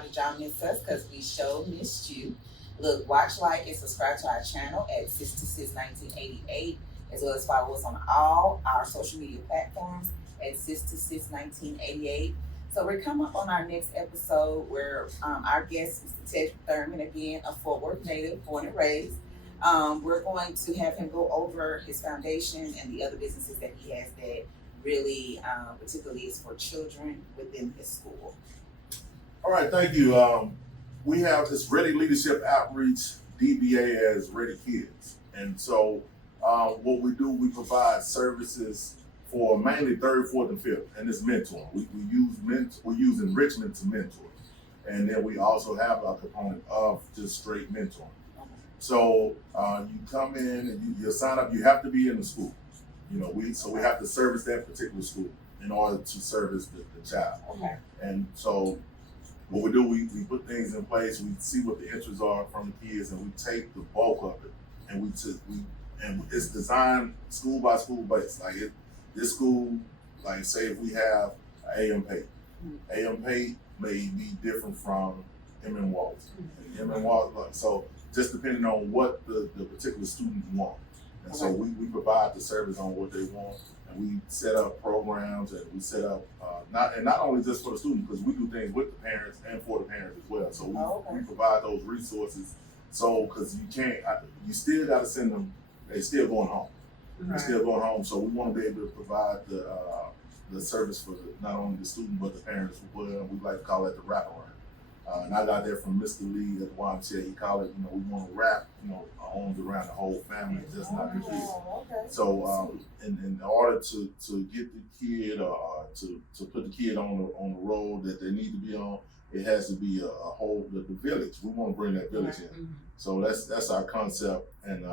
did y'all miss us? Because we sure missed you. Look, watch, like, and subscribe to our channel at Sister1988, as well as follow us on all our social media platforms at Sister1988. So we're coming up on our next episode where our guest is Tedt Thurman, again, a Fort Worth native, born and raised. We're going to have him go over his foundation and the other businesses that he has that really, particularly is for children within his school. All right, thank you. We have this Ready Leadership Outreach, DBA as Ready Kids. And so what we do, we provide services for mainly third, fourth, and fifth, and it's mentoring. We use enrichment to mentor. And then we also have a component of just straight mentoring. So you come in and you sign up, you have to be in the school. We have to service that particular school in order to service the child. Okay. And so what we do, we put things in place, we see what the interests are from the kids, and we take the bulk of it, and it's designed school by school based. This school, like say if we have AM Pate, AM Pate may be different from MM Walls. MM Walls, so just depending on what the particular student want. And so we provide the service on what they want, and we set up programs, and we set up not only just for the student, because we do things with the parents and for the parents as well. So we provide those resources. So because you still got to send them. They still going home. They're still going home. So we want to be able to provide the service for not only the student but the parents as well. We like to call it the wraparound. And I got that from Mr. Lee at the YMCA. He called it, we want to wrap, our arms around the whole family, just not the kid. Okay. So, in order to get the kid or to put the kid on the road that they need to be on, it has to be a whole the village. We want to bring that village in. So that's our concept, and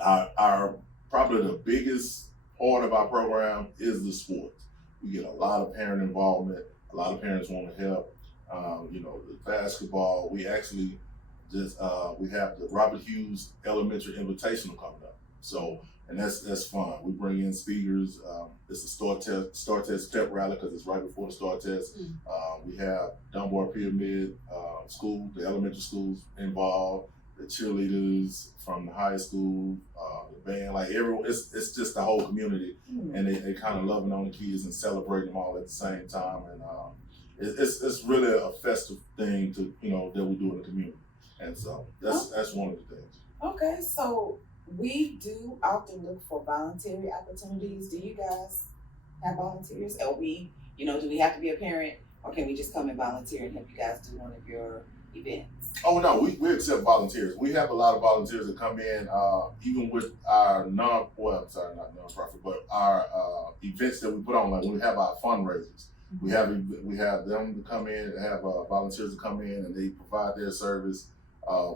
our probably the biggest part of our program is the sports. We get a lot of parent involvement. A lot of parents want to help. The basketball, we actually just we have the Robert Hughes Elementary Invitational coming up. So, and that's fun. We bring in speakers. It's a star test pep rally because it's right before the star test. We have Dunbar Pyramid School, the elementary schools involved, the cheerleaders from the high school, the band, like everyone. It's just the whole community, and they kind of loving on the kids and celebrating them all at the same time. And it's really a festive thing to that we do in the community, and so that's one of the things. Okay, so we do often look for voluntary opportunities. Do you guys have volunteers? Or do we have to be a parent, or can we just come and volunteer and help you guys do one of your events? Oh no, we accept volunteers. We have a lot of volunteers that come in, even with our not nonprofit, but our events that we put on. Like when we have our fundraisers. We have them to come in, have volunteers to come in, and they provide their service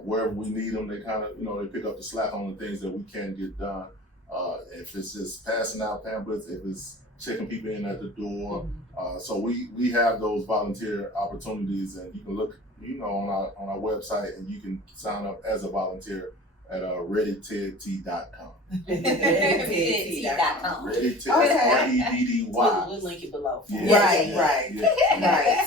wherever we need them. They kind of, they pick up the slack on the things that we can get done. If it's just passing out pamphlets, if it's checking people in at the door. So we have those volunteer opportunities, and you can look, on our website, and you can sign up as a volunteer at ReadyTedT.com. ReadyTedT.com. ReadyTed, We'll link it below. Right.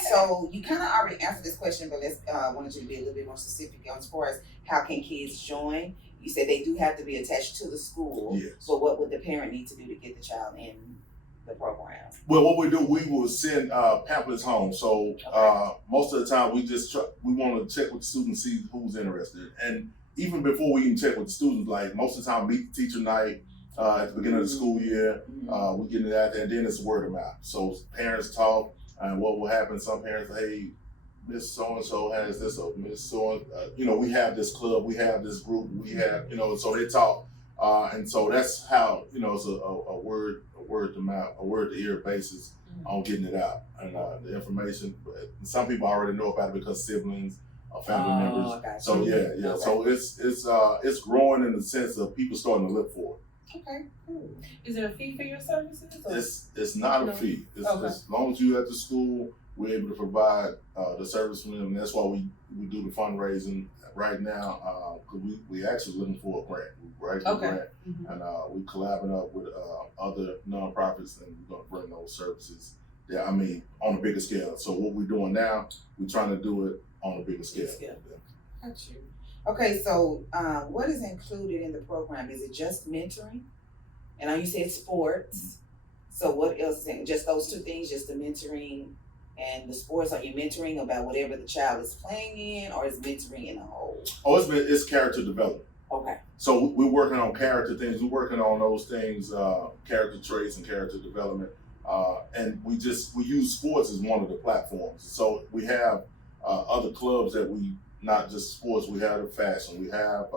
So you kind of already answered this question, but let's wanted you to be a little bit more specific as far as how can kids join. You said they do have to be attached to the school. Yes. But what would the parent need to do to get the child in the program? Well, what we do, we will send pamphlets home. So most of the time, we want to check with the students, see who's interested, and even before we even check with the students, like most of the time, meet the teacher night at the beginning of the school year. We get it out there, and then it's word of mouth. So parents talk, and what will happen? Some parents, hey, Miss So and So has this, or Miss So, we have this club, we have this group, we have, so they talk, and so that's how it's a word to mouth, a word to ear basis on getting it out, and the information. But some people already know about it because siblings. Family members. Gotcha. So yeah. Okay. So it's growing in the sense of people starting to look for it. Okay, cool. Is there a fee for your services? Or? It's not a fee. As long as you're at the school, we're able to provide the service for them, and that's why we do the fundraising right now. Because we actually looking for a grant. We're writing a grant, and we collabing up with other nonprofits, and we're going to bring those services Yeah, I mean, on a bigger scale. So what we're doing now, we're trying to do it on a bigger scale. Scale. Got you. Okay, so what is included in the program? Is it just mentoring? And I know you said sports. So what else is in? Just those two things, just the mentoring and the sports? Are you mentoring about whatever the child is playing in, or is mentoring in a whole? Oh, it's character development. Okay. So we're working on character things. We're working on those things, character traits and character development. And we use sports as one of the platforms. So we have other clubs that we, not just sports, we have the fashion, we have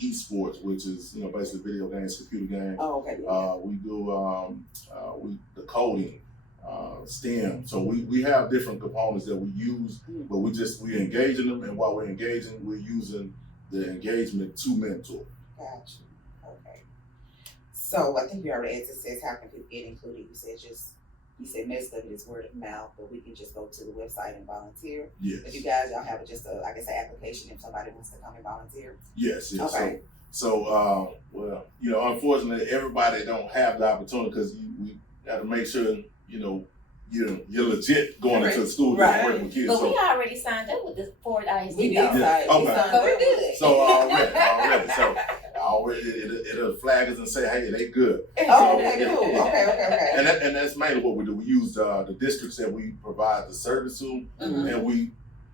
esports, which is, basically video games, computer games. Oh, okay. We do the coding, STEM. So we have different components that we use, but we engage in them, and while we're engaging, we're using the engagement to mentor. Got you. Okay. So I think you already asked. It says how can people get included? You said most of it is word of mouth, but we can just go to the website and volunteer. Yes. If you guys, y'all have just an application if somebody wants to come and volunteer. Yes. Okay. So well, unfortunately, everybody don't have the opportunity because we got to make sure, you're legit going into the school Right. working with kids. But So, we already signed up with the Ford ISD. We did. though. Yeah. So Okay. we're good. so already, it'll flag us and say, hey, they good. Oh, okay, cool. Okay. And that's mainly what we do. We use the districts that we provide the service to, Mhm.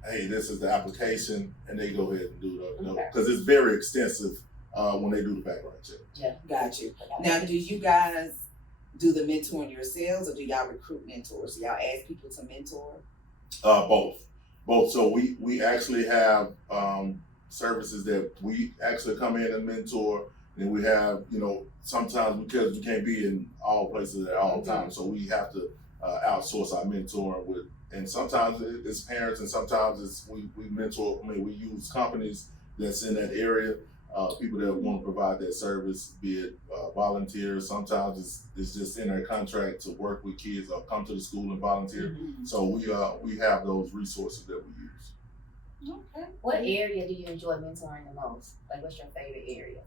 and this is the application, and they go ahead and do the Okay. because it's very extensive when they do the background check. Got you. Now, do you guys do the mentoring yourselves, or do y'all recruit mentors? Do y'all ask people to mentor? Both. So we actually have services that we actually come in and mentor, and we have, sometimes because we can't be in all places at all times, so we have to outsource our mentoring with, and sometimes it's parents, and sometimes it's we mentor. We use companies that's in that area, people that want to provide that service, be it volunteers. Sometimes it's just in their contract to work with kids or come to the school and volunteer. So we have those resources that we use. Okay. What area do you enjoy mentoring the most? Like, what's your favorite area?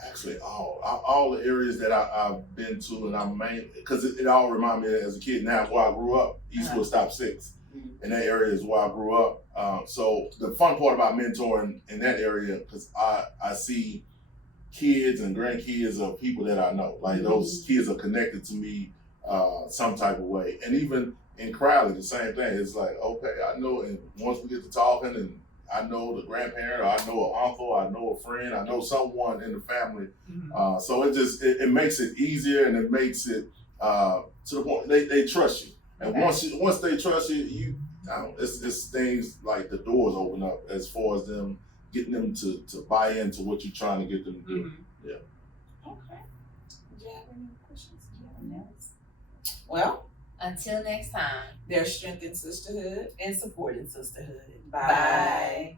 Actually, all the areas that I've been to, and I'm because it all reminded me as a kid. Now, where I grew up, Eastwood Stop 6, and that area is where I grew up. So the fun part about mentoring in that area, because I see kids and grandkids of people that I know. Like those kids are connected to me some type of way, and even in Crowley, the same thing. It's like, okay, I know, and once we get to talking, and I know the grandparent, or I know an uncle, I know a friend, I know someone in the family. So it just it makes it easier, and it makes it to the point they trust you. And once they trust you, it's things like the doors open up as far as them getting them to buy into what you're trying to get them to do. Yeah. Okay. Do you have any questions? Do you have anything else? Well, Until next time. there's strength in sisterhood. And supporting sisterhood. Bye.